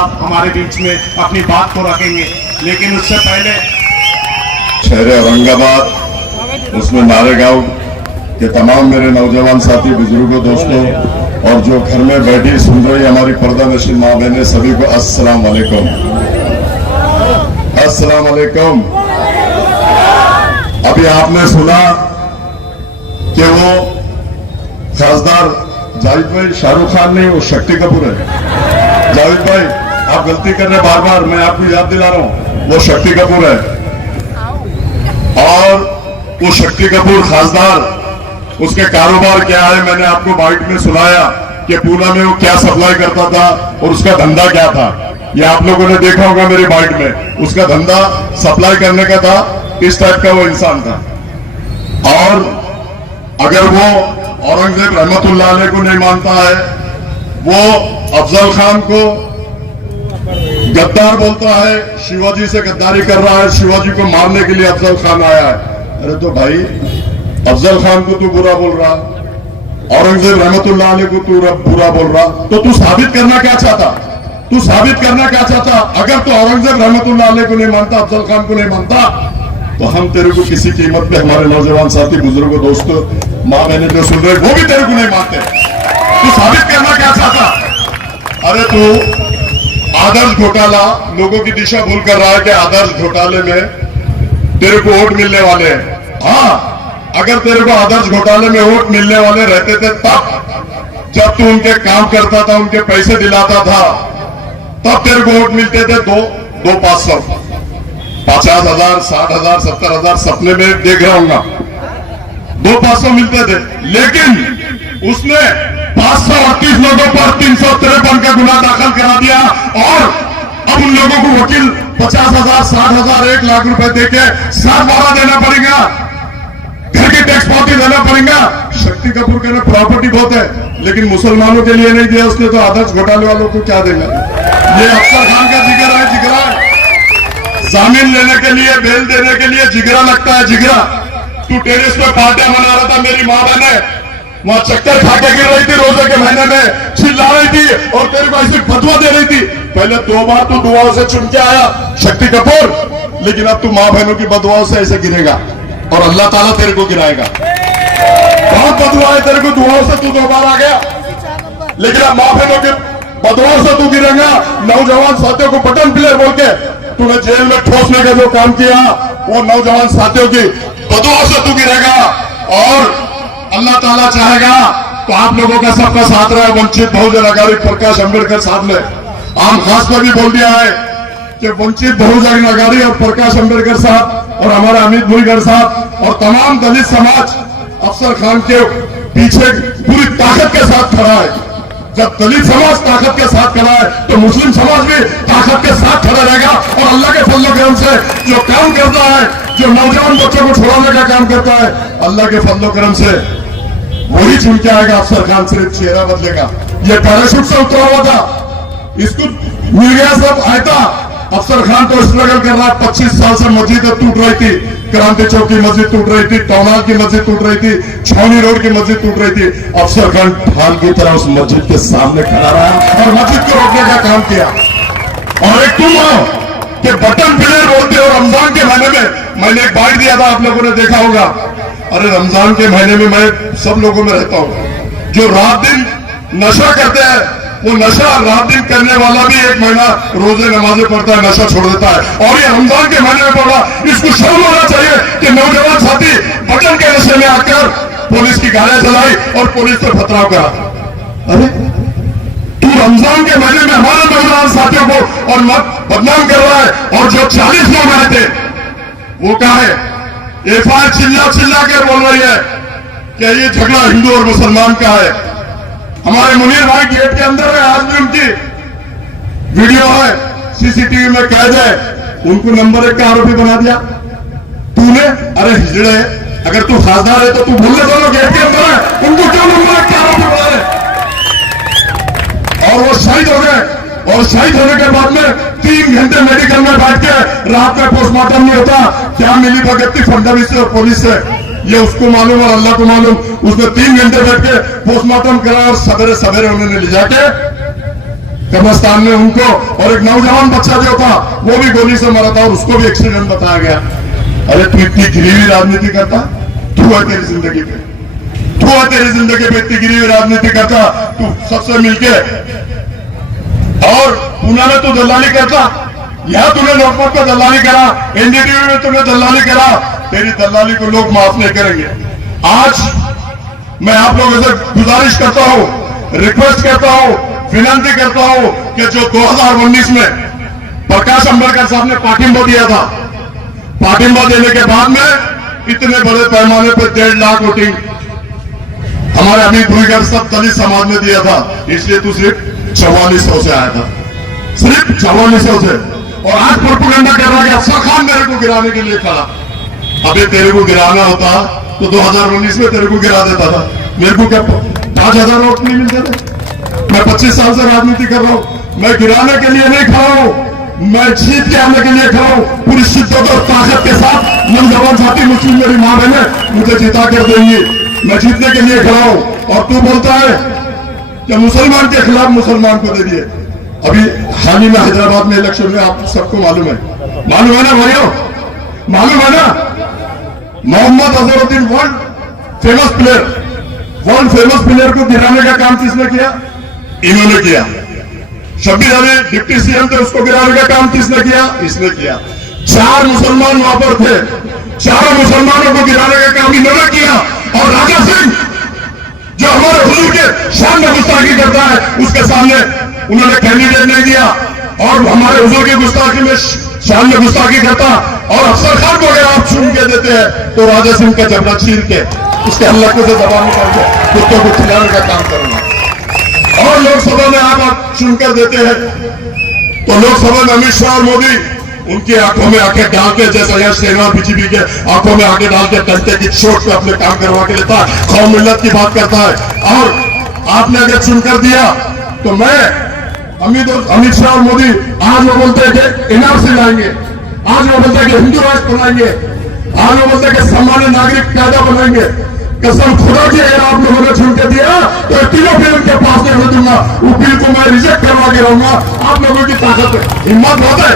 हमारे बीच में अपनी बात को रखेंगे, लेकिन उससे पहले शहर औरंगाबाद उसमें मारेगांव के तमाम मेरे नौजवान साथी बुजुर्गों दोस्तों और जो घर में बैठी सुन रही हमारी पर्दा नशीन माँ बहनें सभी को अस्सलाम वालेकुम। अस्सलाम वालेकुम। अभी आपने सुना कि वो खासदार जावेद भाई शाहरुख खान नहीं, वो शक्ति कपूर है। जावेद भाई आप गलती कर रहे बार बार, मैं आपको याद दिला रहा हूं, वो शक्ति कपूर है। और वो शक्ति कपूर खासदार, उसके कारोबार क्या है मैंने आपको बाइट में सुनाया कि पूना में वो क्या सप्लाई करता था और उसका धंधा क्या था। ये आप लोगों ने देखा होगा मेरी बाइट में, उसका धंधा सप्लाई करने का था। इस टाइप का वो इंसान था। और अगर वो औरंगजेब रहमतुल्लाह अलैह को नहीं मानता है, वो अफजल खान को गद्दार बोलता है, शिवाजी से गद्दारी कर रहा है, शिवाजी को मारने के लिए अफजल खान आया है। अरे तो भाई अफजल खान को तू बुरा बोल रहा, औरंगजेब रहमतुल्लाह अलैह को तू बुरा बोल रहा, तो तू साबित करना क्या चाहता? तू साबित करना क्या चाहता? अगर तू औरंगजेब रहमतुल्लाह अलैह को नहीं मानता, अफजल खान को नहीं मानता, तो हम तेरे को किसी कीमत पे, हमारे नौजवान साथी बुजुर्गों दोस्तों माँ बहने जो सुन रहे वो भी तेरे को नहीं मानते। तू साबित करना क्या चाहता? अरे तू आदर्श घोटाला, लोगों की दिशा भूल कर रहा है कि आदर्श घोटाले में तेरे को वोट मिलने वाले हैं। हाँ, अगर तेरे को आदर्श घोटाले में वोट मिलने वाले रहते थे तब, जब तू उनके काम करता था, उनके पैसे दिलाता था, तब तेरे को वोट मिलते थे 2-500, 50,000, 60,000, 70,000 सपने में देख रहा हूँ, 2-500 मिलते थे। लेकिन उसने 538 लोगों पर 353 का गुना दाखिल करा दिया और अब उन लोगों को वकील 50,000, 60,000, 1 लाख रुपए देके 7 देना पड़ेगा, घर की टैक्स पावती देना पड़ेगा। शक्ति कपूर का ना प्रॉपर्टी बहुत है, लेकिन मुसलमानों के लिए नहीं दिया उसने, तो आदर्श घोटाले वालों को क्या देगा? ये अफसर खान का जिगर है, जिगरा। जामीन लेने के लिए, बेल देने के लिए जिगरा लगता है, जिगरा। तू टेरिस पे पार्टियां मना रहा था, मेरी मां बहने वहां चक्कर खा के गिर रही थी, रोजे के महीने में चिल्ला रही थी और तेरे को ऐसी फतवा दे रही थी। पहले 2 बार तू दुआओं से चुन के आया शक्ति कपूर, लेकिन अब तू मां बहनों की बदुआओं से ऐसे गिरेगा और अल्लाह ताला तेरे को गिराएगा। बहुत बदुआ है तेरे को, दुआओं से तू 2 बार आ गया, लेकिन अब मां बहनों की बदुआओं से तू गिरेगा। नौजवान साथियों को बटन प्लेयर बोल के तूने जेल में ठोसने का जो काम किया, वो नौजवान साथियों की बदुआओं से तू गिरेगा। और अल्लाह ताला चाहेगा तो आप लोगों का सबका साथ रहे। वंचित बहुजन अघाड़ी प्रकाश अंबेडकर साहब ने आम खास पर भी बोल दिया है कि वंचित बहुजन अघाड़ी और प्रकाश अंबेडकर साहब और हमारा अमित मुईगर साहब और तमाम दलित समाज अफसर खान के पीछे पूरी ताकत के साथ खड़ा है। जब दलित समाज ताकत के साथ खड़ा है तो मुस्लिम समाज भी ताकत के साथ खड़ा रहेगा। और अल्लाह के फजल करम से जो काम करता है, जो नौजवान बच्चों को छुड़ाने का काम करता है, अल्लाह के फजल करम से वही चुन के आएगा। अफसर खान सिर्फ चेहरा बदलेगा। ये पैराशूट से उतरा हुआ था, इसको मिल गया सब आयता। अफसर खान तो स्ट्रगल कर रहा है, 25 साल से मस्जिदें टूट रही थी, क्रांति चौक की मस्जिद टूट रही थी, टौनाल की मस्जिद टूट रही थी, छावनी रोड की मस्जिद टूट रही थी। अफसर खान ढाल की तरह उस मस्जिद के सामने खड़ा रहा और मस्जिद को रोकने का काम किया। और एक तुम हो कि बटन प्लेयर बोलते हो। रमजान के महीने में मैंने एक बाइट दिया था, आप लोगों ने देखा होगा। अरे रमजान के महीने में मैं सब लोगों में रहता हूं, जो रात दिन नशा करते हैं, वो नशा रात दिन करने वाला भी 1 महीना रोजे नमाजें पढ़ता है, नशा छोड़ देता है। और ये रमजान के महीने में पढ़ा, इसको शर्म होना चाहिए कि नौजवान साथी बटन के नशे में आकर पुलिस की गाड़ियां चलाई और पुलिस से पथराव करा। अरे तू रमजान के महीने में हमारे नौजवान साथियों को और मत बदनाम कर रहा है। और जो 40 लोग आए थे वो क्या है, एफआईआर चिल्ला कर बोल रही है कि ये झगड़ा हिंदू और मुसलमान का है। हमारे मुनीर भाई गेट के अंदर है, आज भी उनकी वीडियो है, सीसीटीवी में कैद है। उनको नंबर 1 का आरोपी बना दिया तूने। अरे हिजड़े, अगर तू खासदार है तो तू बोलने दो, गेट के अंदर है, उनको क्यों नंबर 1 का आरोपी बना रहे? और वो शहीद हो गए, और शहीद होने के बाद में 3 घंटे मेडिकल में बैठ के रात में पोस्टमार्टम नहीं होता। क्या मिली भगत थी फडणवीस से और पुलिस से, ये उसको मालूम और अल्लाह को मालूम। उसने 3 घंटे बैठ के पोस्टमार्टम करा और सवेरे सवेरे उन्होंने ले जाके कब्रिस्तान में उनको, और एक नौजवान बच्चा जो था वो भी गोली से मरा था और उसको भी एक्सीडेंट बताया गया। अरे तू इतनी गिरी हुई राजनीति करता, तू है तेरी जिंदगी पे, तू है तेरी जिंदगी पे इतनी गिरी हुई राजनीति करता, तू सबसे मिलके, और पूना में तू दलाली करता, यहां तूने लोकमत को दलाली करा, एनडीटीवी में तूने दलाली करा, तेरी दलाली को लोग माफ नहीं करेंगे। आज मैं आप लोगों से गुजारिश करता हूं, रिक्वेस्ट करता हूं, विनती करता हूं कि जो 2019 में प्रकाश अंबेडकर साहब ने पाठिंबा दिया था, पाठिंबा देने के बाद में इतने बड़े पैमाने पर 1.5 लाख वोटिंग हमारे अमित भूईगर सब दलित समाज ने दिया था, इसलिए तू सिर्फ 4400 से आया था, सिर्फ 4400 से। और आज प्रोपेगेंडा कर रहा है कि अफसर खान मेरे को गिराने के लिए खड़ा। अबे तेरे को गिराना होता तो 2019 में तेरे को गिरा देता था। मेरे को क्या 5000 वोट नहीं मिलते थे? मैं 25 साल से राजनीति कर रहा हूं। मैं गिराने के लिए नहीं खड़ा हूं, मैं जीत के आने के लिए खड़ा हूं, पूरी शिद्दत और ताकत के साथ। नौजवान साथी मुस्लिम मेरी मां बहने मुझे जिता कर देंगी, मैं जीतने के लिए खड़ा हूं। और तू बोलता है कि मुसलमान के खिलाफ मुसलमान को दे दिए। अभी हाल ही में हैदराबाद में इलेक्शन में आप सबको मालूम है ना भाइयों, मालूम है ना, Mohammad Azharuddin world famous player को गिराने का काम किसने किया? इन्होंने किया। शब्बीर अली डिप्टी सीएम थे, उसको गिराने का काम किसने किया? इसने किया। 4 मुसलमान वहां पर थे, 4 मुसलमानों को गिराने का काम इन्होंने किया। और राजा सिंह जो हमारे हुजूर के शान में गुस्ताखी करता है, उसके सामने उन्होंने कैंडिडेट नहीं दिया, और हमारे हुजूर की गुस्ताखी में शान में गुस्ताखी करता। और अफसर खान को अगर आप चुन के देते हैं तो राजा सिंह का जबड़ा चीर के उसके हल्के से दबा निकाल के कुत्तों को खिलाने का काम करूंगा। और लोकसभा में आप चुनकर देते हैं तो लोकसभा में अमित शाह और मोदी उनकी आंखों में आंखें डाल के, जैसा यह सेना बीजेपी के आंखों में आंखें डाल के डंडे की चोट पे अपने काम करवा के लेता है, कौम मिल्लत की बात करता है। और आपने अगर चुनकर दिया तो मैं अमित शाह और मोदी आज वो बोलते हैं कि एनआरसी लाएंगे, आज वो बोलते हैं कि हिंदू राष्ट्र बनाएंगे, आज वो बोलते हैं कि सामान्य नागरिक कायदा बनाएंगे। कसम खुदा की अगर आप लोगों ने चुन के दिया तो तीनों बिल उनके पास नहीं दूंगा, वो बिल को मैं रिजेक्ट करवा के रहूंगा। आप लोगों की ताकत है, हिम्मत बहुत है,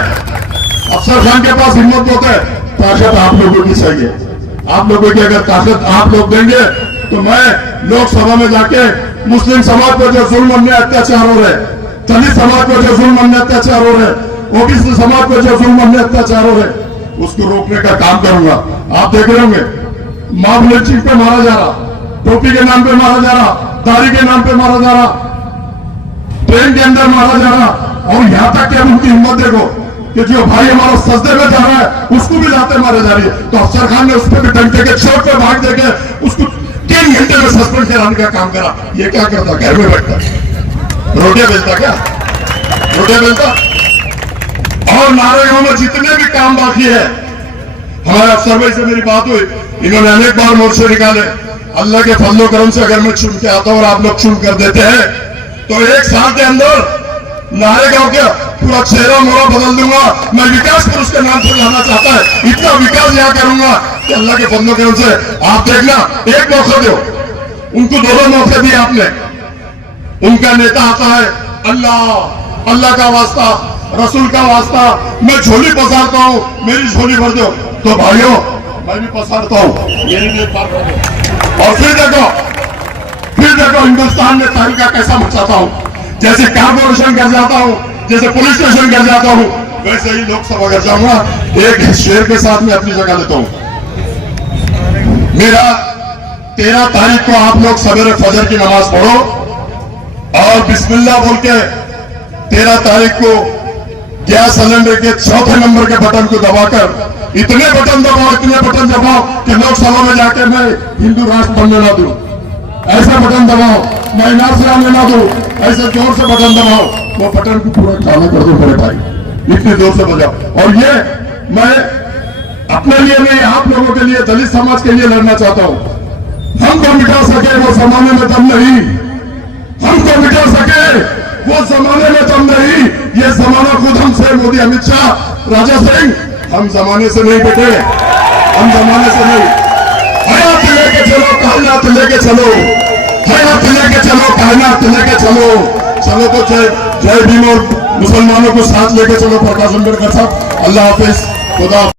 अफसर खान के पास हिम्मत बहुत है, ताकत आप लोगों की चाहिए। आप लोगों की अगर ताकत आप लोग देंगे तो मैं लोकसभा में जाके मुस्लिम समाज पर जो जुल्म अन्याय अत्याचार हो रहे, दलित समाज पर जो जुल्म अन्याय अत्याचार हो रहे, ओबीसी समाज पर जो जुल्म अन्याय अत्याचार हो रहे, उसको रोकने का काम करूंगा। आप देख रहे होंगे मॉब लिंचिंग पे मारा जा रहा, टोपी के नाम पे मारा जा रहा, दाढ़ी के नाम पे मारा जा रहा, ट्रेन के अंदर मारा जा रहा। और यहां तक कि उनकी हिम्मत देखो कि जो भाई हमारा सजदे में जा रहा है उसको भी लाते मारे जा रही है। तो अफसर खान ने उस पर भी डंडे के चोट पे भाग देके उसको 3 घंटे में सस्पेंड कराने का काम करा। ये क्या करता? घर में बैठता, रोटियां बेचता, क्या रोटियां बेचता। और नारेगांव में जितने भी काम बाकी है, हमारे अफसर भाई से मेरी बात हुई, इन्होंने अनेक बार मोर्चे निकाले। अल्लाह के फजलो करम से अगर मैं चुन के आता हूं और आप लोग चुन कर देते हैं तो 1 साल के अंदर नारेगांव के पूरा चेहरा मोहरा बदल दूंगा। मैं विकास पुरुष के नाम से जाना चाहता है, इतना विकास यहाँ करूंगा कि अल्लाह के फजलो करम से आप देखना। एक मौका दो उनको, 2 मौके दिए आपने। उनका नेता आता है, अल्लाह का वास्ता, रसूल का वास्ता, मैं झोली पसारता हूं, मेरी झोली भर दो। तो भाइयों मैं भी पसारता हूं, मेरी भी पार कर दो। और फिर देखो हिंदुस्तान में तहलका कैसा मचाता हूं। जैसे कारपोरेशन कर जाता हूं, जैसे पुलिस स्टेशन कर जाता हूं, वैसे ही लोकसभा कर जाऊंगा। एक शेर के साथ में अपनी जगह लेता हूं। मेरा 13 तारीख को आप लोग सवेरे फजर की नमाज पढ़ो और बिस्मिल्लाह बोल के 13 तारीख को गैस सिलेंडर के 4थे नंबर के बटन को दबाकर इतने बटन दबाओ कि लोकसभा में जाके मैं हिंदू राष्ट्र बनने ना दूं। ऐसा बटन दबाओ, मैं एनआरसी आने ना दूं, ऐसे जोर से बटन दबाओ, वो बटन को पूरा काला कर दो मेरे भाई, इतने जोर से बजाओ। और ये मैं अपने लिए नहीं, आप लोगों के लिए, दलित समाज के लिए लड़ना चाहता हूं। हमको मिटा सके वो जमाने में दम नहीं, हमको मिटा सके वो जमाने में दम नहीं। ये जमाना खुद हमसे, मोदी, अमित शाह, राजा सिंह, हम जमाने से नहीं बेटे, हम जमाने से नहीं। हयात लेके चलो, कायनात लेके चलो, हयात लेके चलो, कायनात लेके चलो। चलो तो जय जय भीम और मुसलमानों को साथ लेके चलो प्रकाश अम्बेडकर साहब। अल्लाह हाफिज, खुदा।